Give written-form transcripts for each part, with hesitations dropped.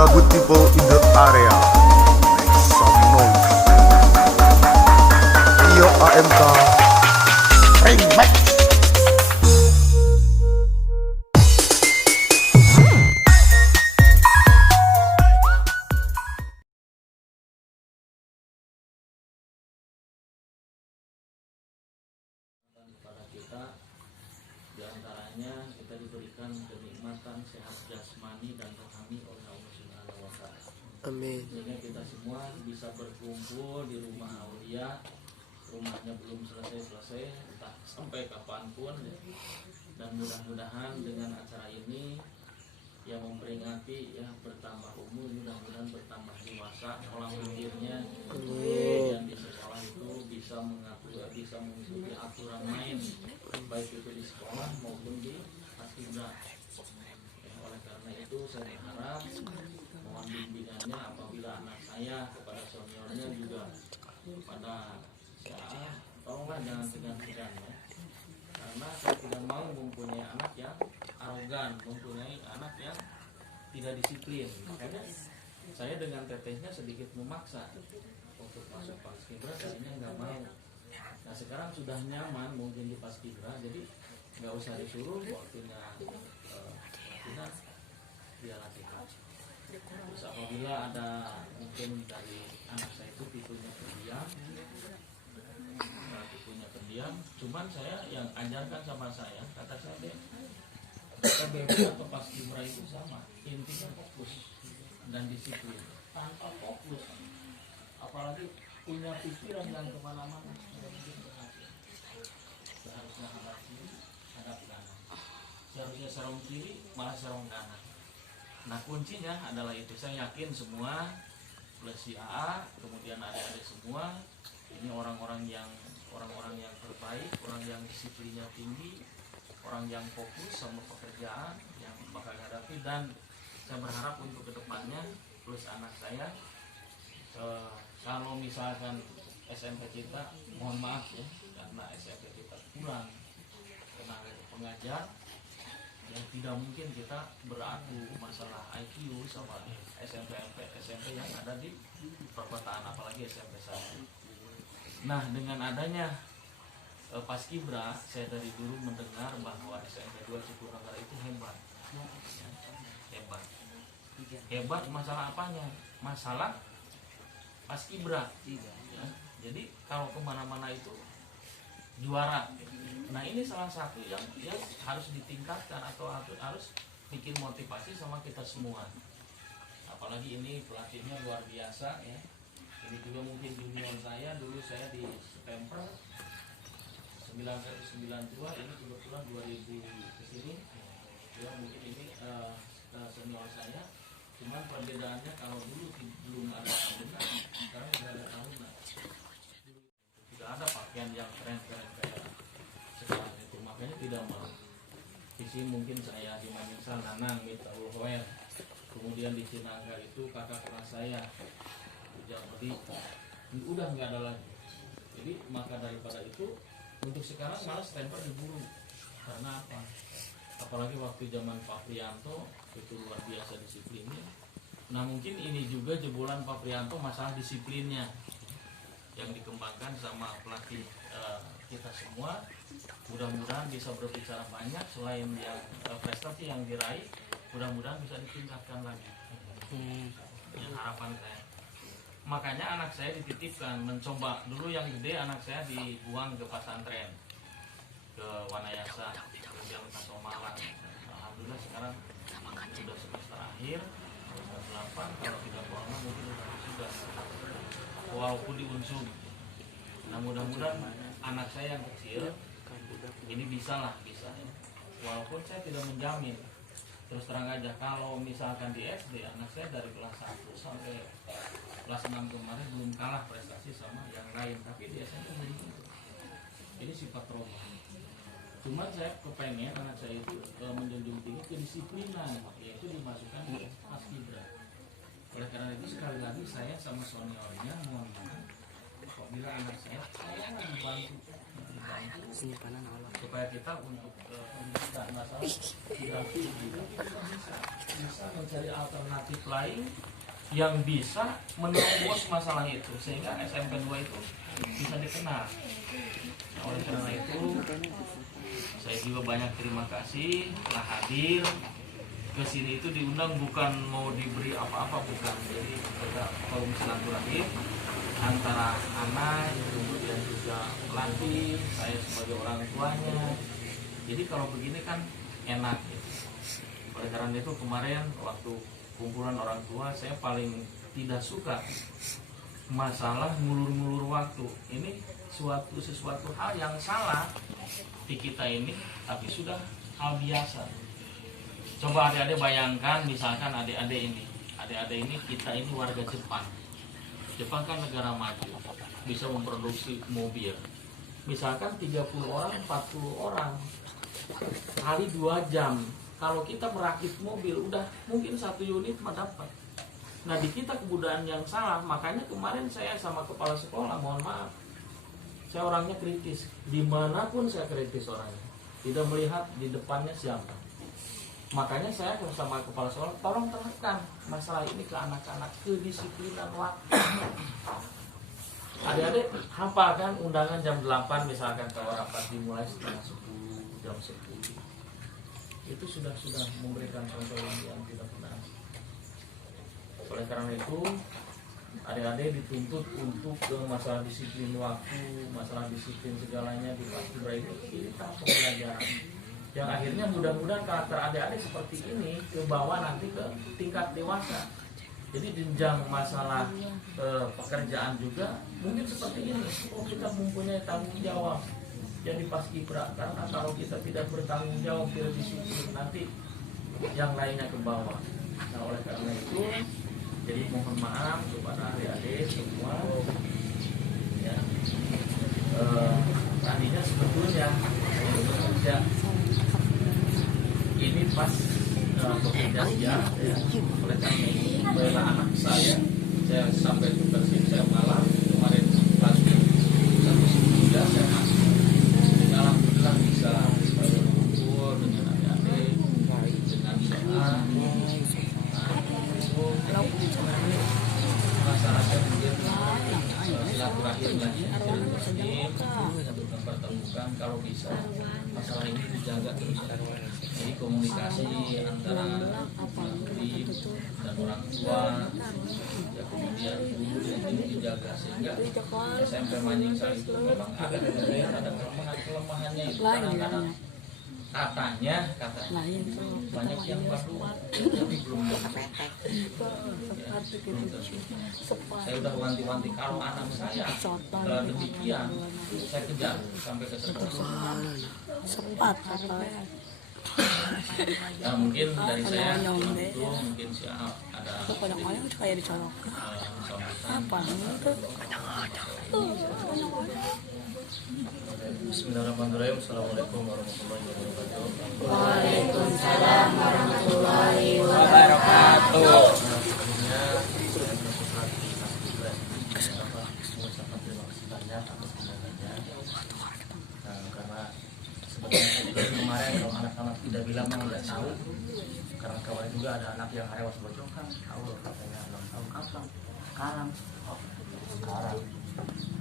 got good people in the area. Make some noise. Iyo AMK. Bring back. Kepada kita, diantaranya kita diberikan kenikmatan sehat jasmani dan rohani oleh Allah Subhanahu wa Ta'ala. Amin. Sehingga kita semua bisa berkumpul di rumah Aulia, rumahnya belum selesai, entah sampai kapanpun. Dan mudah-mudahan dengan acara ini yang memperingati ya bertambah umur, mudah-mudahan bertambah dewasa, pola pikirnya, kemudian di sekolah itu bisa mengikuti aturan main, baik itu di sekolah maupun di paskibra. Ya, oleh karena itu saya berharap mohon bimbingannya apabila anak saya kepada seniornya juga kepada saya, tolonglah jangan segan-segan ya. Karena saya tidak mau mempunyai anak yang arogan, mempunyai anak yang tidak disiplin. Makanya saya dengan tetehnya sedikit memaksa untuk masuk paskibra, tadinya nggak mau. Nah sekarang sudah nyaman mungkin di paskibra, jadi nggak usah disuruh, waktunya kita dia latihan. Terus apabila ada mungkin dari anak saya itu tipenya pendiam, cuman saya yang ajarkan sama saya, kata saya deh, KBB atau paskibra itu sama, intinya fokus dan disiplin. Tanpa fokus, apalagi punya pikiran yang kemana-mana, seharusnya hadap kiri, hadap kanan. Seharusnya serong kiri, malah serong kanan. Nah kuncinya adalah itu. Saya yakin semua plus si AA, kemudian adik-adik semua, ini orang-orang yang terbaik, orang yang disiplinnya tinggi, orang yang fokus sama pekerjaan yang bakal hadapi. Dan saya berharap untuk kedepannya plus anak saya, kalau misalkan SMP kita, mohon maaf ya, karena SMP kita kurang tenaga pengajar, yang tidak mungkin kita beradu masalah IQ sama SMP yang ada di perkotaan, apalagi SMP saya. Nah dengan adanya paskibra, saya dari dulu mendengar bahwa SMP 2 Cipunagara itu hebat. Hebat masalah apanya? Masalah paskibra. Ya. Jadi kalau kemana-mana itu juara. Nah ini salah satu yang harus ditingkatkan atau harus bikin motivasi sama kita semua. Apalagi ini pelatihnya luar biasa ya. Ini juga mungkin junior saya, dulu saya di Stemper 1992, ini kebetulan 2000 kesini ya, mungkin ini senior saya. Cuman perbedaannya kalau dulu belum ada tahunan, sekarang sudah ada tahunan. Tidak ada pakaian yang keren-keren kayak sekarang itu, makanya tidak mau. Di sini mungkin saya di Manisa Nanang minta Ulhoer, kemudian di Cinangka itu kakak kelas saya jadi udah nggak ada lagi. Jadi maka daripada itu untuk sekarang malah stempel diburu. Karena apa? Apalagi waktu zaman Pak Prianto itu luar biasa disiplinnya. Nah mungkin ini juga jebolan Pak Prianto masalah disiplinnya yang dikembangkan sama pelatih kita semua. Mudah-mudahan bisa berbicara banyak selain yang prestasi yang diraih, mudah-mudahan bisa ditingkatkan lagi. Yang harapan saya. Makanya anak saya dititipkan mencoba dulu yang gede, anak saya dibuang ke pesantren ke Wanayasa, kemudian ke Somalan. Alhamdulillah sekarang sudah semester akhir, semester 8, kalau tidak bohong mungkin sudah walaupun di Unsum. Nah mudah-mudahan anak saya yang kecil ini bisa ya. Walaupun saya tidak menjamin. Terus terang aja, kalau misalkan di SD anak saya dari kelas 1 sampai kelas 6 kemarin belum kalah prestasi sama yang lain, tapi di SMP belum tentu. Ini sifat trauma. Cuman saya kepengen anak saya itu menjunjung tinggi kedisiplinan, yaitu dimasukkan ke paskibra. Oleh karena itu sekali lagi saya sama seniornya mohon maaf, apabila anak saya tolonglah dibantu supaya kita untuk tidak masalah bisa mencari alternatif lain yang bisa menerobos masalah itu sehingga SMP 2 itu bisa dikenal. Nah, oleh karena itu saya juga banyak terima kasih telah hadir ke sini. Itu diundang bukan mau diberi apa-apa, bukan. Jadi kita forum silaturahim antara anak, kemudian juga pelatih, saya sebagai orang tuanya. Jadi kalau begini kan enak gitu. Oleh karena itu kemarin waktu kumpulan orang tua, saya paling tidak suka masalah ngulur-ngulur waktu. Ini sesuatu hal yang salah di kita ini, tapi sudah hal biasa. Coba adik-adik bayangkan, misalkan adik-adik ini kita ini warga Jepang. Jepang kan negara maju, bisa memproduksi mobil. Misalkan 30 orang, 40 orang, kali 2 jam. Kalau kita merakit mobil, udah mungkin 1 unit mah dapat. Nah, di kita kebudayaan yang salah. Makanya kemarin saya sama kepala sekolah, mohon maaf, saya orangnya kritis. Dimanapun saya kritis orangnya, tidak melihat di depannya siapa. Makanya saya sama kepala sekolah, tolong terangkan masalah ini ke anak-anak, kedisiplinan waktu. Adik-adik hafal kan undangan jam 8 misalkan, kalau rapat dimulai setengah 10, jam 10. Itu sudah memberikan contoh yang tidak benar. Oleh karena itu adik-adik dituntut untuk masalah disiplin waktu, masalah disiplin segalanya di Paskibra ini tahap pembelajaran. Yang akhirnya mudah-mudahan karakter adik-adik seperti ini ke bawah nanti ke tingkat dewasa. Jadi jenjang masalah pekerjaan juga mungkin seperti ini. Oh, kita mempunyai tanggung jawab jadi Paskibra, karena kalau kita tidak bertanggung jawab, tidak disiplin, nanti yang lainnya ke bawah. Nah, oleh karena itu, jadi mohon maaf kepada adik-adik semua. Ya, tadinya sebetulnya saya bekerja ini pas bekerja ya. Oleh karena itu, bela anak saya sampai tukar sim, saya malam kemarin pagi sampai sudah saya masuk. Alhamdulillah bisa berkumpul dengan adik-adik, dengan doa. Masyarakat mungkin silaturahim lagi muslim mempertemukan, kalau bisa masalah ini dijaga terus. Jadi komunikasi antara murid dan orang tua, ya kemudian guru ini dijaga sehingga SMP Manjing Sari itu memang ada kelemahannya itu kadang-kadang katanya banyak yang baru tapi belum saya udah wanti-wanti kalau anak saya demikian saya kejar sampai ke sekolah. Nah, mungkin dari saya itu mungkin siap ada Bismillahirrahmanirrahim. Assalamualaikum warahmatullahi wabarakatuh. Waalaikumsalam warahmatullahi wabarakatuh. Karena sebetulnya kemarin kalau anak-anak tidak bilang memang tidak tahu, karena kemarin juga ada anak yang harus bocor kan tahu katanya belum tahu kapan sekarang.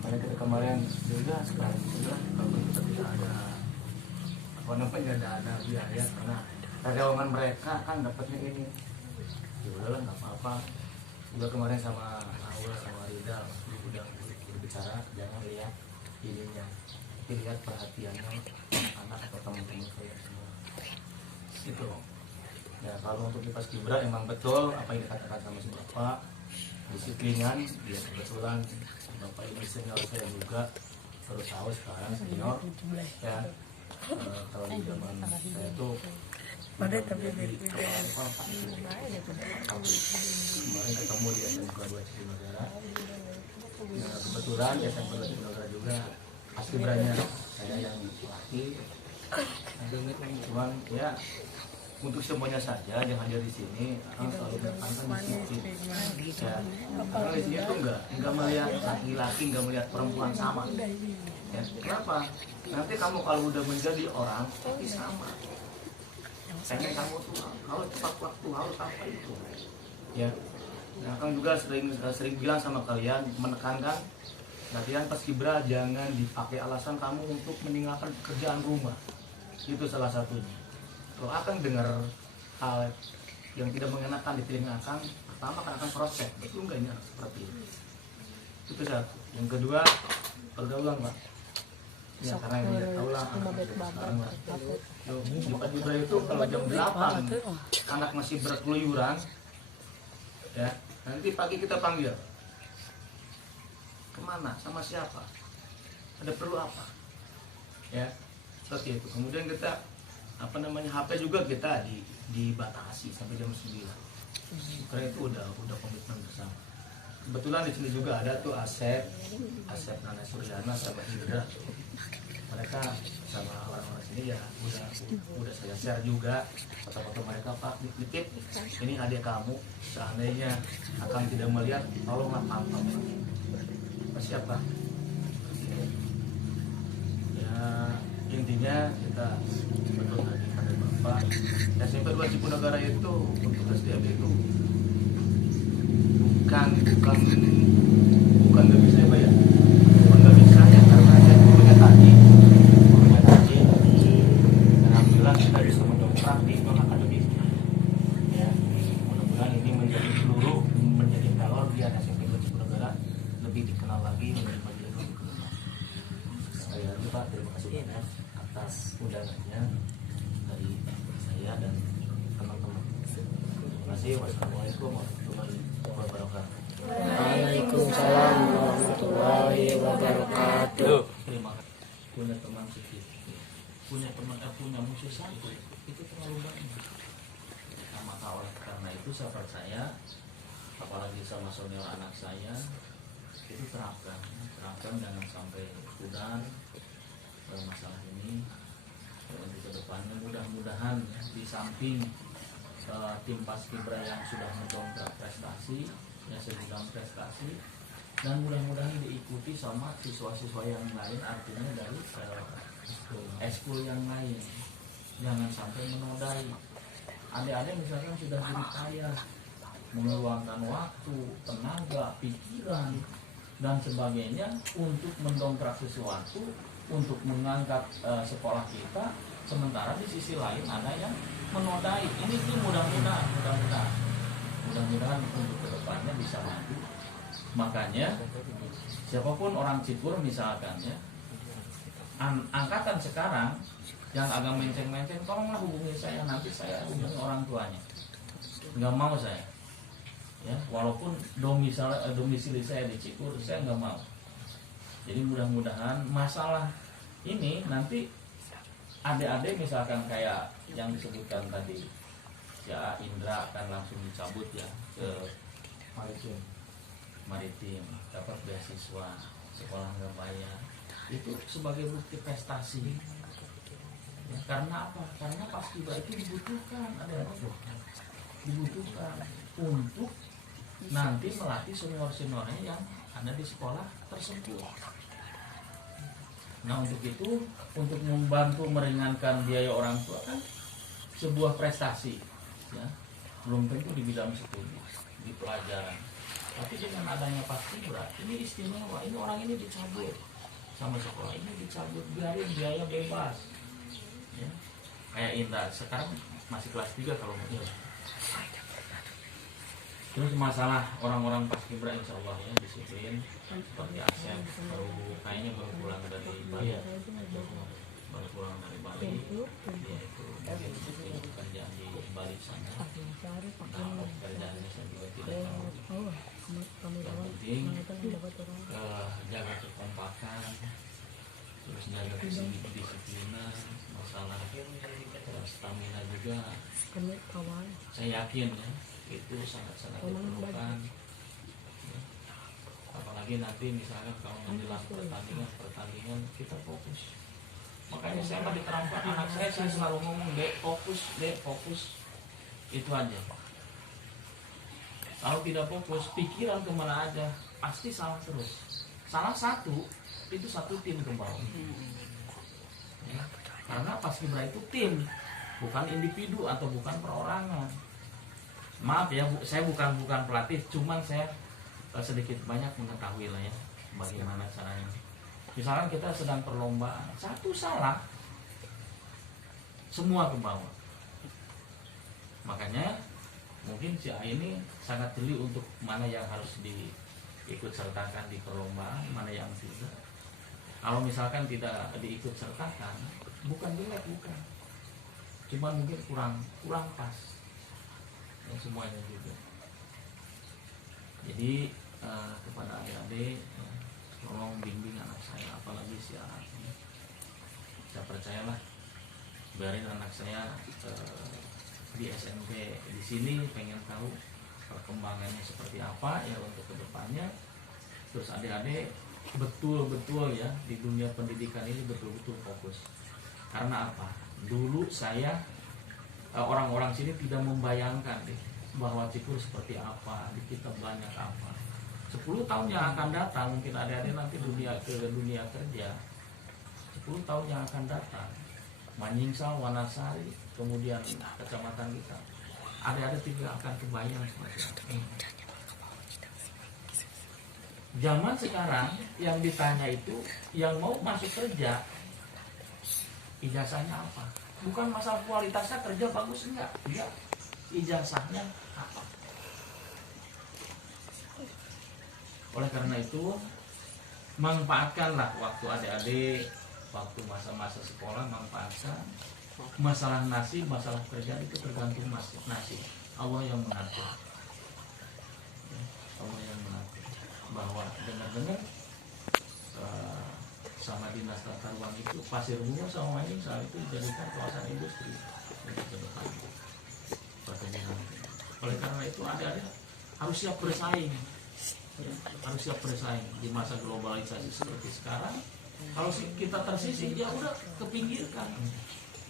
Karena kita kemarin juga sekarang juga kalau kita tidak ada apa namanya ada biaya karena karyawan mereka kan dapatnya ini, ya udahlah nggak apa-apa. Juga kemarin sama Aul sama Rida udah berbicara, jangan lihat ininya, tapi lihat perhatiannya anak atau teman-teman saya semua. Itu. Ya kalau untuk di Paskibra emang betul apa yang dikatakan sama si Bapak, disiplinan. Dia kebetulan Bapak ini senior saya juga, terus tahu sekarang senior. Ya kalau di zaman saya itu kemarin ketemu di SMK 2 Citinegara. Nah, kebetulan SMK 2 Citinegara juga Paskibranya saya yang pelatih. Cuman ya untuk semuanya saja yang hadir di sini selalu menekankan disiplin. Ya, karena di sini tuh nggak melihat laki-laki, nggak melihat perempuan sama. Ya, kenapa? Nanti kamu kalau udah menjadi orang pasti sama. Pengen kamu tuh harus tepat waktu, harus apa itu. Ya. Nah, Kang juga sering bilang sama kalian, menekankan latihan paskibra jangan dipakai alasan kamu untuk meninggalkan pekerjaan rumah. Itu salah satunya. Kalau Akang dengar hal yang tidak mengenakan di telinga Akang, pertama kan akan proses, betul nggak ini anak seperti ini? Itu satu. Yang kedua, pergaulan, Pak. Ya, karena yang tidak tahu lah sekarang, Pak. Di paskibra itu kalau jam 8 anak masih berkeluyuran, ya nanti pagi kita panggil kemana, sama siapa, ada perlu apa, ya seperti itu. Kemudian kita HP juga kita dibatasi sampai jam 9 karena itu udah komitmen bersama. Kebetulan di sini juga ada tuh Asep Nana Suryana sama Indra, mereka sama orang-orang sini ya udah saya share juga foto-foto mereka. Pak, nitip ini adik kamu, seandainya akan tidak melihat tolonglah pantau siapa ya. Intinya kita betul tadi pada Bapak SMP 2 Cipunagara itu untuk SDM itu bukan nggak bisa apa ya, bukan nggak bisa ya, karena saya punya tadi alhamdulillah kita bisa mendongkrak di non akademik ya. Mudah-mudahan ini menjadi peluru, menjadi pelor biar SMP 2 Cipunagara lebih dikenal lagi, menjadi majelis lebih dikenal. Saya Pak, terima kasih banyak atas undangannya dari saya dan teman-teman. Terima kasih. Wassalamualaikum warahmatullahi wabarakatuh. Waalaikumsalam warahmatullahi wabarakatuh. Terima kasih. Punya teman sedikit, punya musuh satu itu terlalu banyak. Nah, maka oleh karena itu sahabat saya, apalagi sama senior anak saya, itu terapkan jangan sampai pudar masalah ini. Untuk kedepannya mudah-mudahan di samping tim paskibra yang sudah mendongkrak prestasi, yang sedang prestasi, dan mudah-mudahan diikuti sama siswa-siswa yang lain, artinya dari eskul yang lain. Jangan sampai menodai. Adik-adik misalkan sudah jadi kaya, meluangkan waktu, tenaga, pikiran dan sebagainya untuk mendongkrak sesuatu, untuk mengangkat sekolah kita, sementara di sisi lain ada yang menodai. Ini tuh mudah-mudahan untuk kedepannya bisa maju. Makanya siapapun orang Cikur misalkan ya, angkatan sekarang yang agak menceng-menceng, tolonglah hubungi saya, nanti saya hubungi orang tuanya. Nggak mau saya, ya walaupun domisili saya di Cikur, saya nggak mau. Jadi mudah-mudahan masalah ini nanti adik-adik misalkan kayak yang disebutkan tadi, ya Indra akan langsung dicabut ya ke maritim, dapat beasiswa, sekolah nggak bayar, itu sebagai bukti prestasi. Ya, karena apa? Karena paskibra itu dibutuhkan, dibutuhkan untuk nanti melatih senior-seniornya yang ada di sekolah tersebut. Nah untuk itu, untuk membantu meringankan biaya orang tua kan sebuah prestasi, ya. Belum tentu di bidang studi, di pelajaran, tapi dengan adanya paskibra ini istimewa. Ini orang ini dicabut sama sekolah, ini dicabut, biarin biaya bebas, ya. Kayak Indra sekarang masih kelas 3 kalau mau. Terus masalah orang-orang paskibra insya Allah ya disiplin, seperti Asep kayaknya baru pulang dari Bali, dia itu mungkin pekerjaan di Bali sana. Nah, pekerjaannya saya juga tidak tahu. Yang penting jaga kekompakan, terus jaga kedisiplinan, masalah stamina juga. Saya yakin ya itu sangat-sangat diperlukan, ya. Apalagi nanti misalnya kalau menjelang pertandingan kita fokus. Makanya saya tadi terangkan anak saya selalu ngomong fokus itu aja. Kalau tidak fokus, pikiran kemana aja pasti salah terus. Salah satu itu satu tim ke bawah. Ya, karena Paskibra itu tim, bukan individu atau bukan perorangan. Maaf ya, saya bukan pelatih, cuman saya sedikit banyak mengetahui lah ya bagaimana caranya. Misalkan kita sedang perlombaan, satu salah, semua ke bawah. Makanya mungkin si A ini sangat jeli untuk mana yang harus diikut sertakan di perlombaan, mana yang tidak. Kalau misalkan tidak diikut sertakan, bukan jelek, bukan, cuma mungkin kurang pas ya, semuanya juga. Jadi kepada adik-adik, tolong bimbing anak saya, apalagi si anak ini. Saya percayalah, biarin anak saya di SMP di sini pengen tahu perkembangannya seperti apa ya untuk kedepannya. Terus adik-adik betul-betul ya di dunia pendidikan ini betul-betul fokus. Karena apa? Dulu saya orang-orang sini tidak membayangkan deh bahwa Cikur seperti apa, di kita banyak apa. 10 tahun yang akan datang mungkin adik-adik nanti dunia kerja. 10 tahun yang akan datang, Manyingsal, Wanasari, kemudian kecamatan kita, adik-adik tidak akan kebayang seperti apa. Zaman sekarang yang ditanya itu yang mau masuk kerja ijazahnya apa? Bukan masalah kualitasnya kerja bagus enggak, ijazahnya apa? Oleh karena itu manfaatkanlah waktu adik-adik, waktu masa-masa sekolah, manfaatkan. Masalah nasib, masalah kerja itu tergantung nasib. Allah yang mengatur. Allah yang mengatur. Bahwa dengar-dengar sama dinas tata ruang itu Pasir Bunga sama ini saat itu dijadikan kawasan industri untuk ke depan perkebunan. Oleh karena itu adik-adik harus siap bersaing. Harus siap bersaing di masa globalisasi seperti sekarang. Kalau kita tersisih ya udah kepinggirkan.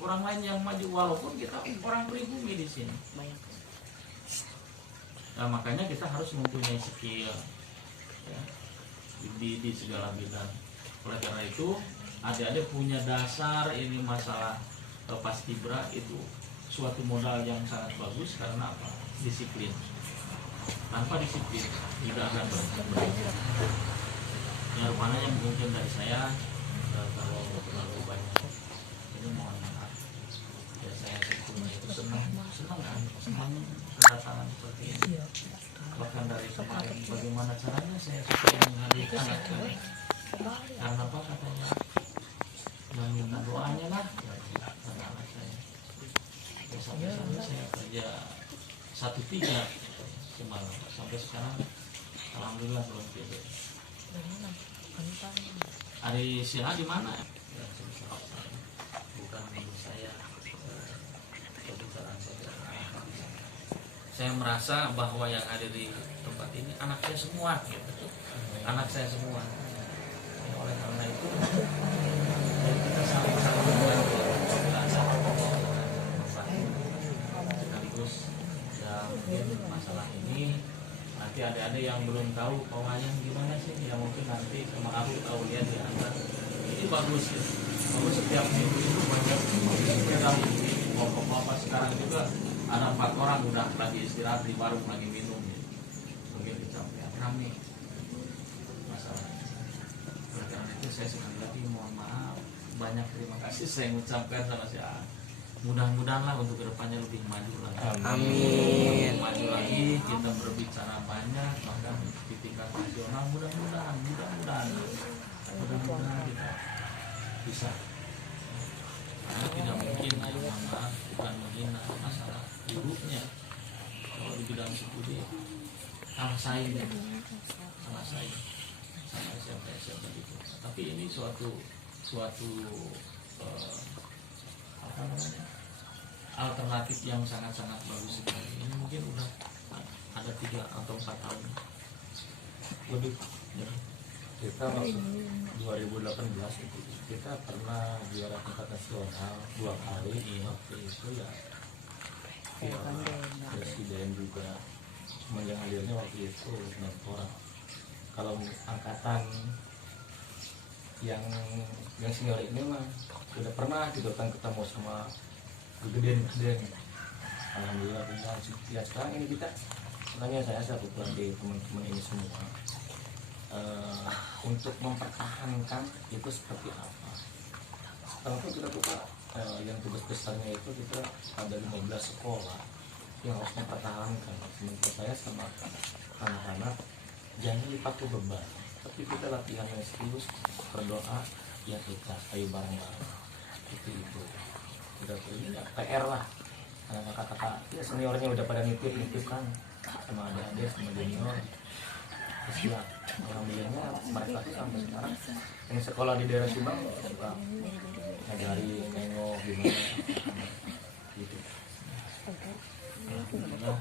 Orang lain yang maju walaupun kita orang pribumi di sini. Nah, makanya kita harus mempunyai skill ya, di segala bidang. Oleh karena itu adik-adik punya dasar ini masalah Paskibra itu suatu modal yang sangat bagus karena apa? Disiplin. Tanpa disiplin tidak akan berhasil. Ya rupanya yang mungkin dari saya kalau terlalu banyak ini mohon maaf. Ya saya sebetulnya itu senang kedatangan seperti ini. Bahkan dari kemarin bagaimana caranya saya supaya menghadirkan anak saya. Karena apa katanya meminta doanya lah karena anak saya. Ya, sampai saya kerja 1-3 semalam sampai sekarang alhamdulillah belum tidur. Hari Sila di mana? Ya, bukan minggu saya kebetulan saya merasa bahwa yang ada di tempat ini anak saya semua gitu. Anak saya semua ya, oleh karena itu kita saling membantu sekaligus ya mungkin masalah ini nanti adik-adik yang belum tahu Wayang gimana sih ya mungkin nanti sama aku tahu lihat di atas ini bagus ya. Bagus setiap minggu itu banyak kita bapak-bapak sekarang juga ada 4 orang udah lagi istirahat di warung lagi minum ya. Mungkin dicapai rame masalah. Oleh karena itu saya sekali lagi mohon maaf banyak terima kasih saya mengucapkan sama si A. Mudah-mudahan lah untuk kedepannya lebih maju lagi. Amin. Maju lagi kita berbicara banyak bahkan di tingkat nasional mudah-mudahan kita bisa. Karena tidak mungkin ya maaf bukan menghina masalah buruknya kalau di bidang studi kalah saing sama siapa gitu. Tapi ini suatu apa namanya alternatif yang sangat-sangat bagus sekali. Ini mungkin udah ada 3 atau 4 tahun lebih ya. Kita masuk 2018 itu kita pernah juara tingkat nasional 2 kali. Waktu itu ya presiden juga yang hadirnya waktu itu Menpora. Kalau angkatan yang senior ini mah sudah pernah gitu kan ketemu sama gedean. Alhamdulillah punya. Ya sekarang ini kita makanya saya selalu pelatih teman-teman ini semua untuk mempertahankan itu seperti apa. Sekarang itu kita buka yang tugas besarnya itu kita ada 15 sekolah yang harus mempertahankan. Sementara saya sama anak-anak jangan dipaku beban, tapi kita latihan yang serius, berdoa, ya kita ayo bareng-bareng. Itu udah ini ya, PR lah. Kakak-kakak ya seniornya udah pada nitip kan sama adik-adik sama junior. Siap. Alhamdulillahnya mereka tuh sampai sekarang yang sekolah di daerah Subang suka ngajari nengok gimana gitu. Alhamdulillah.